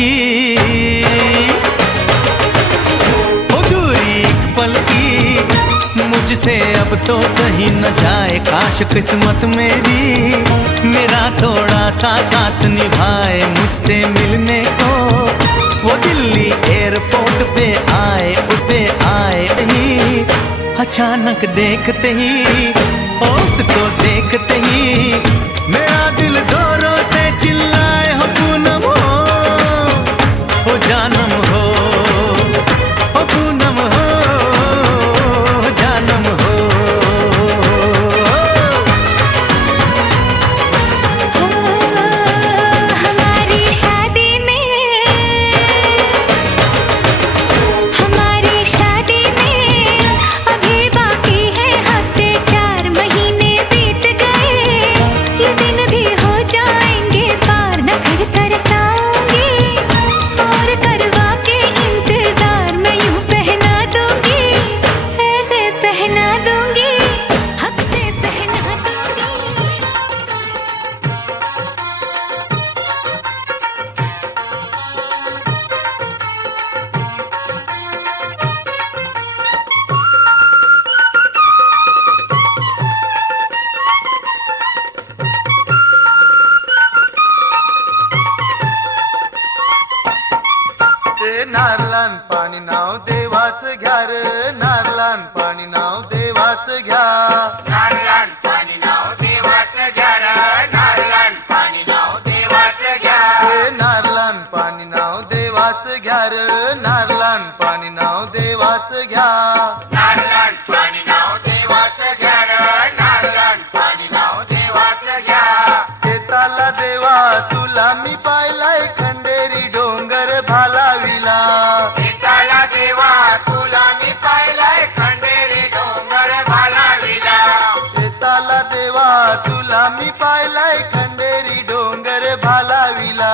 की, हो दूरी एक पल की मुझसे अब तो सही न जाए। काश किस्मत मेरी मेरा थोड़ा सा साथ निभाए, मुझसे मिलने को वो दिल्ली एयरपोर्ट पे आए। उस पे आए ही अचानक देखते ही, उसको देखते ही मेरा दिल जोरों से चिल्लाए, हो पूनम हो जानम हो पूनम हो जानम हो। हमारी शादी में, हमारी शादी में अभी बाकी है हफ्ते, 4 महीने बीत गए, ये दिन भी हो जाएंगे पार। न फिर तरसाऊंगी और करवा के इंतजार मैं यूं पहना दूंगी, ऐसे पहना दूंगी, हक से पहना दूंगी। ते नारळान पाणी नाव देवाचं घ्या रे, नारळान पाणी नाव देवाचं घ्या, नारळान पाणी नाव देवाचं घ्या रे, नारळान पाणी नाव देवाचं घ्या. ते नारळान पाणी नाव देवाचं घ्या रे, नारळान पाणी नाव देवाचं घ्या. नारळान पाणी नाव देवाचं घ्या रे, नारळान पाणी नाव देवाचं घ्या. शेताला देवा तुला मी पाहिलाय, खंडेरी डोंगर भालाविला. सीताला देवा तुला मी पाहिलाय, खंडेरी डोंगर भालाविला. शेताला देवा तुला मी पाहिलाय, खंडेरी डोंगर भालाविला.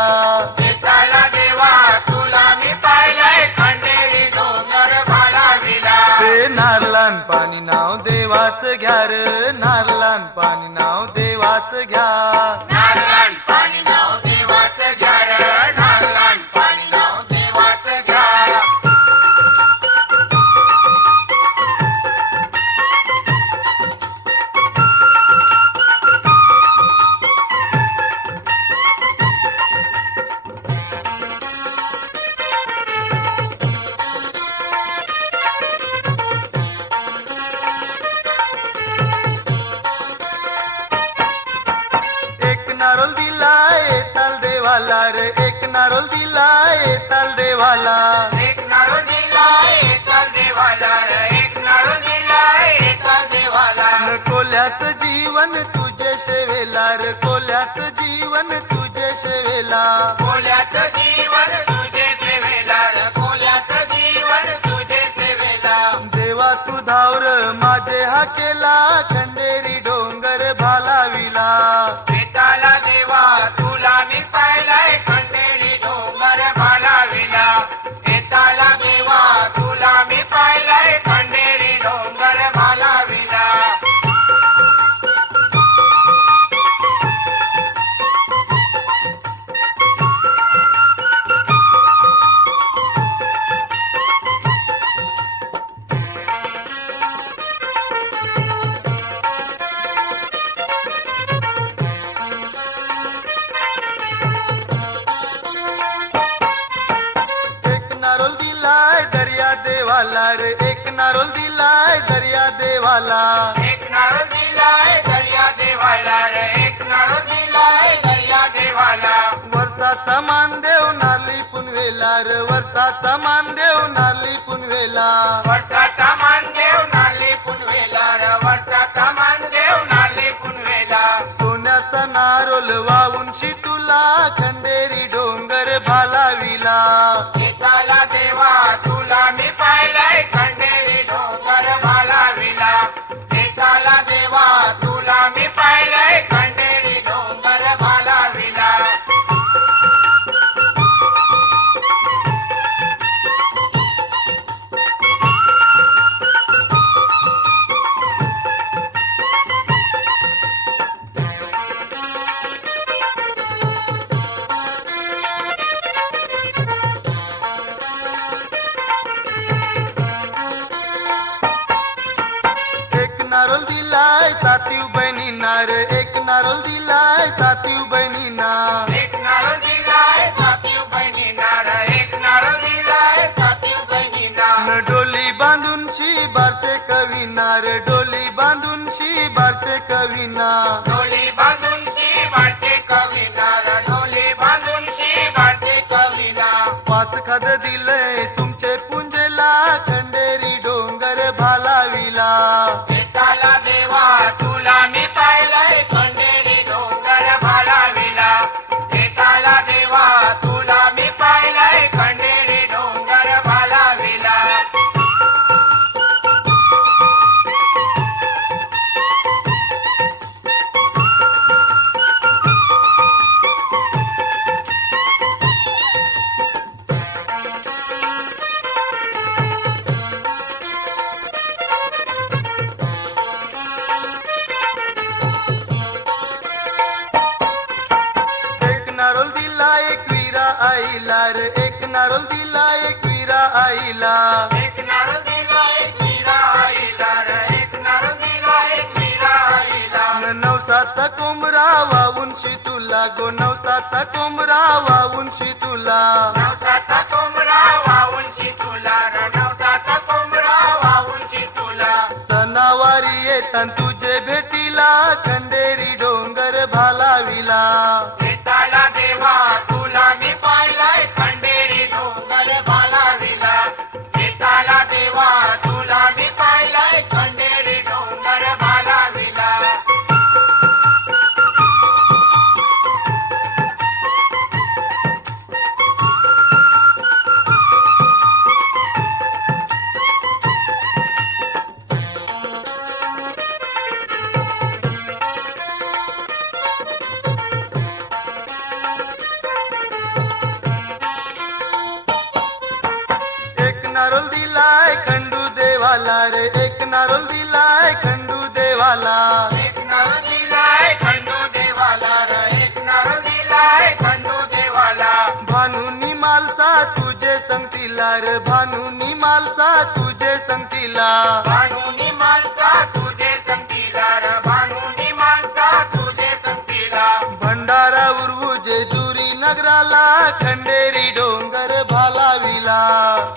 सीताला देवा तुला मी पाहिलाय, खंडेरी डोंगर भालाविला. ते नारळान पाणी नाव देवाचं घ्या रे, नारळान पाणी नाव देवाचं घ्या. नारळान पाणी नाव देवाचं घ्या रे, नारळान पाणी नाव देवाचं घ्या. एक नारोल दिलाय ताल देवाला रे, एक नारोल दिलाय ताल देवाला. एक नारळ दिलाय एका देवाला रे, एक नारळ दिलाय एका देवाला. कोल्याचं जीवन तुझे शेवेला रे, कोल्याचं जीवन तुझे शेवेला. कोल्याचं जीवन तुझे सेवेला रे, कोल्याचं जीवन तुझे सेवेला. देवा तू धावर माझे हा केला, खंडेरी डोंगर भालाविला. सीताला देवा तुला मी पाहिलाय, खंडेरी डोंगर भालाविला. सीताला देवा तुला मी पाहिलाय, खंडेरी डोंगर भालाविला. एक नारोल दिलाय दर्या देवाला रे, एक नारोल दिलाय दर्या देवाला. एक नारळ दिलाय दर्या देवाला रे, एक नारळ दिलाय दर्या देवाला. वर्षाचा मानदेव नाली पुनवेला रे, वर्षाचा मानदेव नाली पुनवेला. वर्षाचा मानदेव नाली पुनवेला रे, वर्षाचा मानदेव नाली पुनवेला. सोन्याचा नारोल वाहूनशी तुला, खंडेरी डोंगर भालाविला. सीताला देवा तुला मी पाहिलाय, खंडेरी डोंगर भालाविला. सीताला देवा तुला मी पाहिलाय, खंडेरी डोंगर भालाविला. दिलाय साती बहिणींना रे एक नारळ दिलाय साती बहिणींना एक नारळ दिलाय सातीव बहिणींना रे, एक नारळ दिलाय सातीव बहिणींना. न डोली बांधून शिबारचे कवीना रे डोली बांधून शिबारचे कवीना डोली बांधून बाळते कवीना रे, डोली बांधून बाळते कवीना. पाच खाद दिलंय तुमचे पुंजेला खंडेरी डोंगर भालाविला एकाला देवा तुला मी पाहिलंय खंडेरी डोंगर भालाविला. एकाला देवा तुला मी पाहिलंय खंडेरी डोंगर भालाविला. एक नारळ दिला एक वीरा आईला रे एक नारळ दिला एक वीरा आईला एक नारळ दिला एक वीरा आईला रे, एक नारळ दिला एक वीरा आईला. नवसाचा कोंबरा वाहून तुला गो नवसाचा कोंबरा वाहून तुला नवसाचा कोंबडा वाहून तुला रे, नवसाचा कोंबडा वाहून तुला. सणावारी येतान तुझे भेटीला खंडेरी डोंगर भालाविला एकाला देवा तुला मी पाहिलंय खंडेरी डोंगर भालाविला. एकाला देवा तुला मी पाहिलंय खंडेरी डोंगर भालाविला. एक नारळ दिलाय खंडू देवाला रे एक नारळ दिलाय खंडू देवाला एक नारळ दिलाय खंडू देवाला रे, एक नारळ दिलाय खंडू देवाला. भानुनी मालसा तुझे संगतीला रे भानुनी मालसा तुझे संगतीला भानुनी माणसा तुझे संगतीला रे, भानुनी माणसा तुझे संगतीला. भंडारा उर्वू जेजुरी नगराला खंडेरी डोंगर भालाविला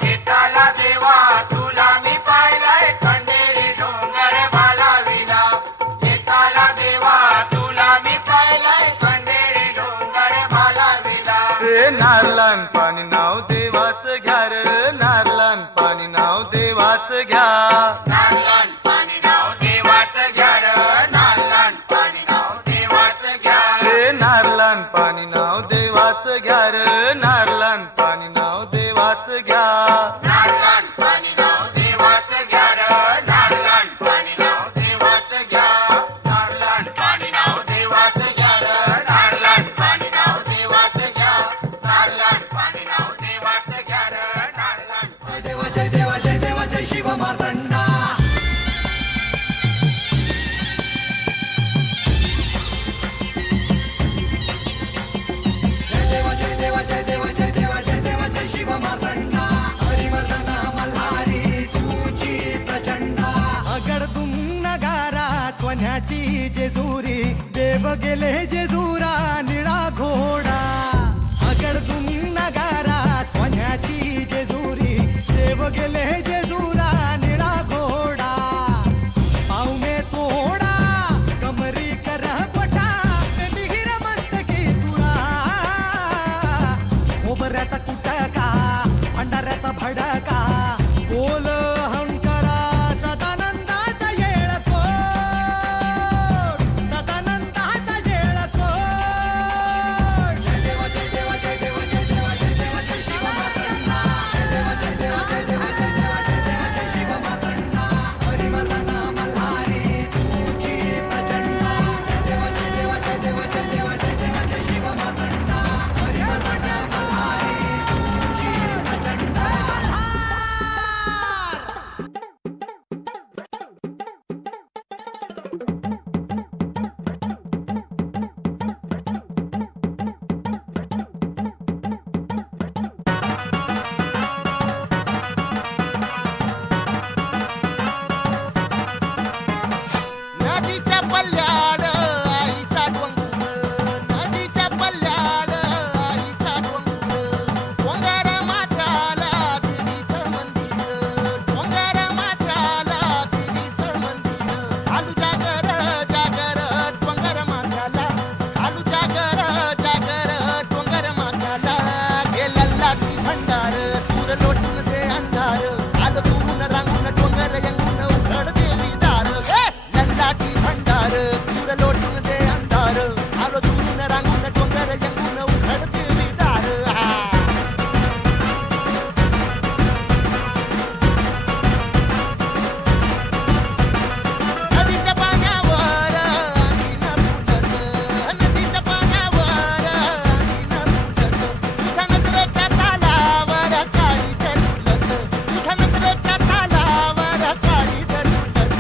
एकाला देवा तुला मी पाहिलंय खंडेरी डोंगर भालाविला. एकाला देवा तुला मी पाहिलंय खंडेरी डोंगर भालाविला. रे नारलान पाणी नाव देवाचं घ्या रे नारलान पाणी नाव देवाचं घ्या नारळान पाणी नाव देवाचं घ्या रे, नारळान पाणी नाव देवाचं घ्या. रे नारलान पाणी नाव देवाचं घ्या रे नारलान पाणी नाव देवाचं घ्या नारळान पाणी नाव देवाचं घ्या रे, नारळान पाणी नाव देवाचं घ्या. नारळान पाणी नाव देवाचं घ्या रे, नारळान पाणी नाव देवाचं घ्या. नारळान पाणी नाव देवाचं घ्या रे, नारळान. जय देवा जय देवा जय देवा जय शिव मार्तंडा. जय देवा जय देवा जय देवा जय देवा जय देवा जय शिव मार्तंडा. हरिवर्धन मल्हारी तुझी प्रचंडा. अगडदुम नगारा सोन्याची जेजुरी देव गेले जेजुरा निळा घोडा. अगडदुम नगारा सोन्याची जेजुरी देव गेले जेजुरा निळा घोडा. पावणे तोडा कमरी कर पटा मिहिर मस्तकी तुळा. खोबऱ्याचा कुटका भंडाऱ्याचा भडका बोल हंकरा सदानंदाचा येळकोट सदानंदाचा येळकोट. जय देवा जय देवा जय देवा जय देवा जय देवा जय शिव मार्तंडा. जय देवा जय देवा जय देवा जय देवा अंधार आलो तून रांगून डोंगर यंगून उघड देवी दार लल्लाटी भंडार दूर लोटून दे अंधार आलो तून रांगून डोंगर यंगून उघड देवी दार नदीच्या पाण्यावर आगीन फुटत नदीच्या पाण्यावर आगीन फुटत तुझ्या नजरेच्या तालावर काळी झुलत तुझ्या नजरेच्या तालावर काळी झुलत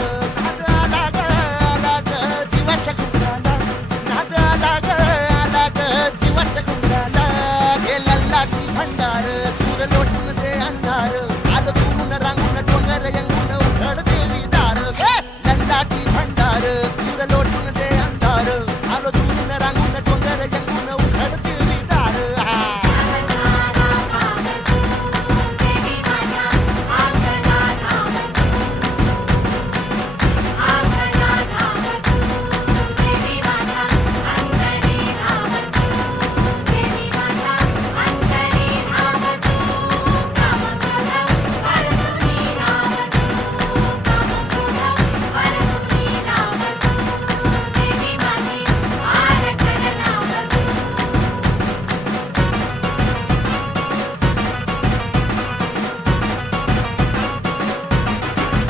नाद आला ग जीवाच्या घुंगराला नाद आला ग जीवाच्या घुंगराला हे लल्लाटी भंडार दूर लोटून दे अंधार आलो तून रांगून डोंगर यंगून उघड देवी दार लल्लाटी भंडार दूर लोटून दे अंधार आलो तून रांगून डोंगर यंगून उघड देवी दार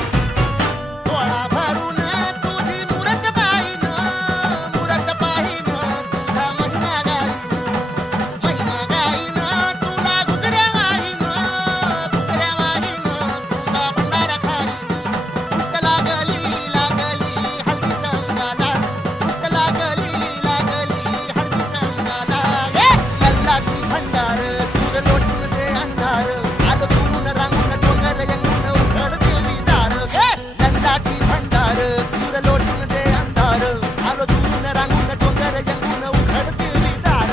डोळा भरून तुझी मुरत पाहिन तुझा महिमा गाईन तुला घुगऱ्या वाहीन तुझा भंडारा खाईन भूक लागली हळदी संगाला भूक लागली हळदी संगाला लल्लाटी भंडार दूर लोटून दे अंधार आलो तून रांगून डोंगर यंगून उघड देवी दार लल्लाटी भंडार दूर लोटून दे अंधार आलो तून रांगून डोंगर यंगून उघड देवी दार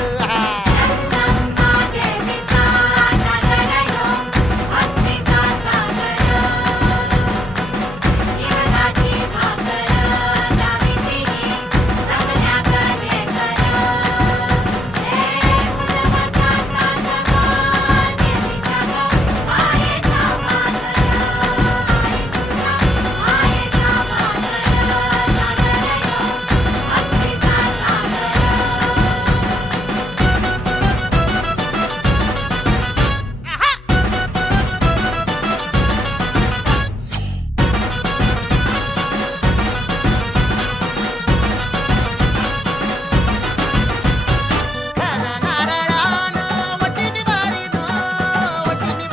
नारळानं वटीनी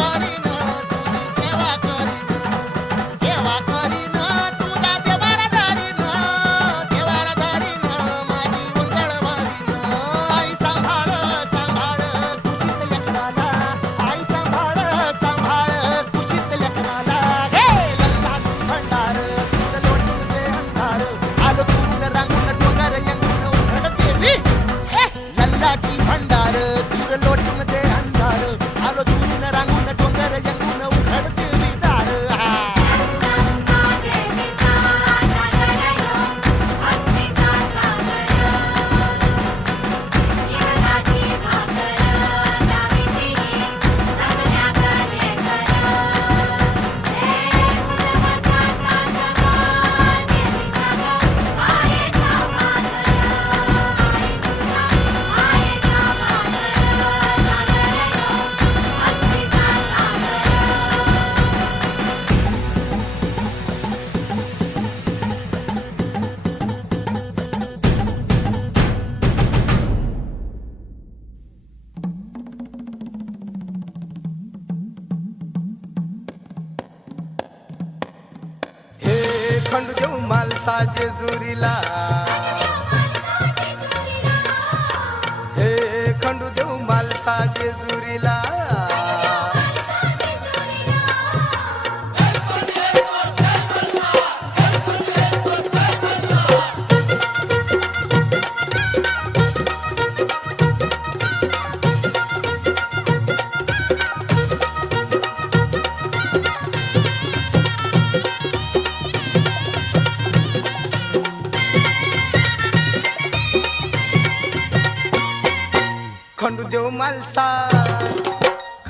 बारीन तुझी सेवा करीन तुझा देवारा धरीन माझी उंजळ मारीन आई सांभाळ कुशीत लेकराला आई सांभाळ कुशीत लेकराला हे लल्लाटी भंडार दूर लोटून दे अंधार आलो तून रांगून डोंगर यंगून उघड देवी लल्लाटी भंडार दूर लोटून दे अंधार आलो तून रांगून डोंगर यंगून उघड देवी दार हे खंडदेव मालसा जेजुरीला हे खंडदेव मालसा जेजुरीला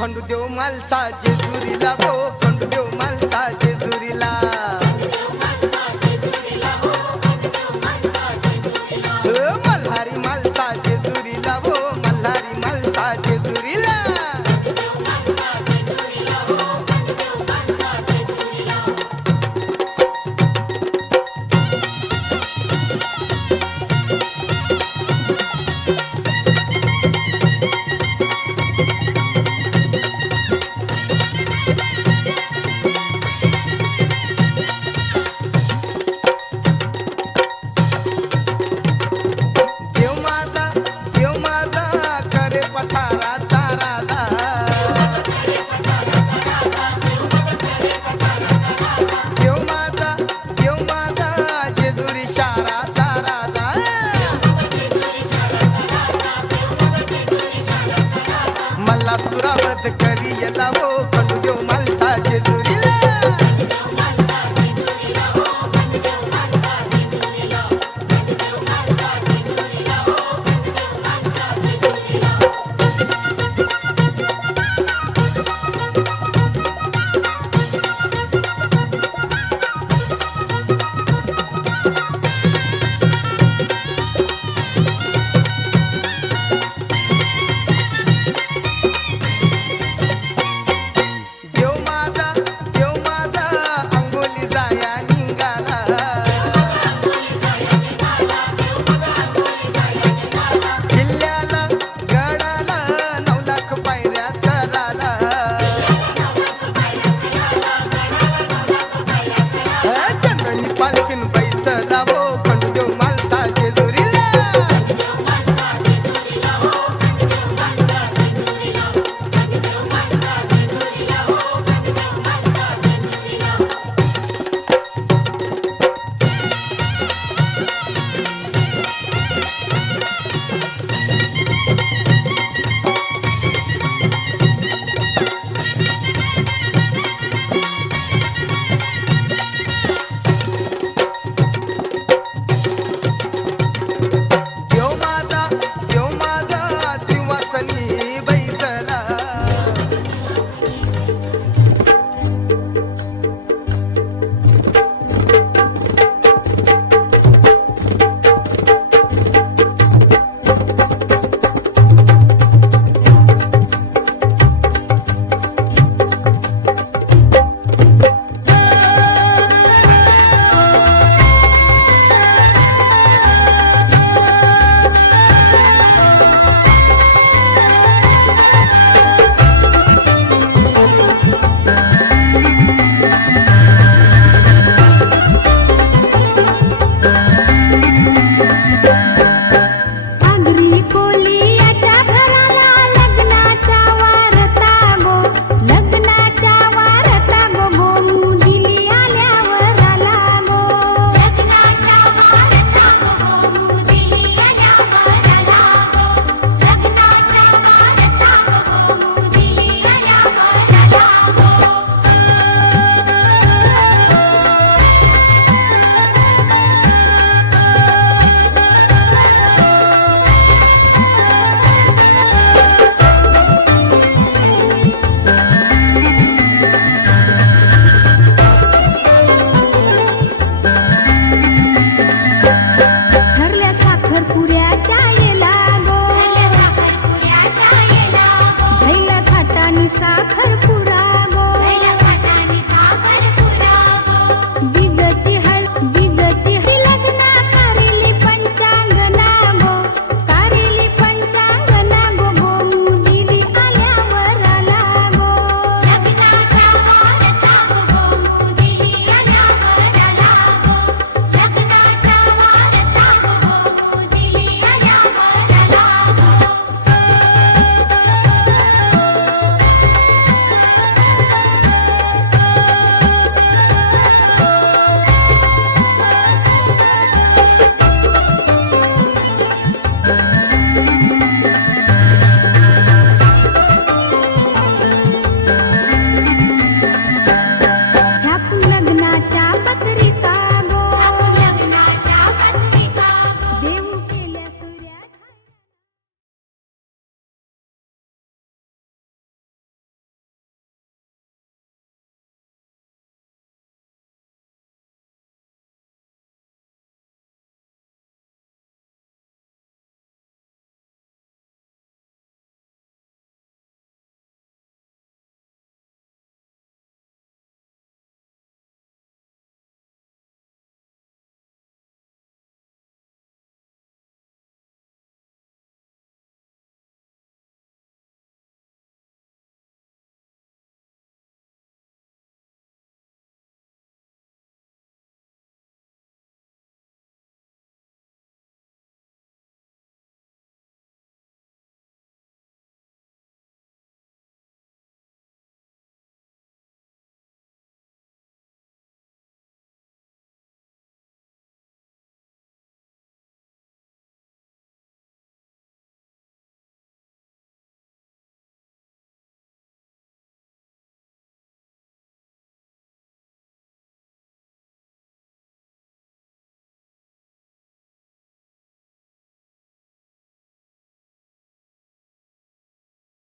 भांडू देव मालसा जेजुरीला गो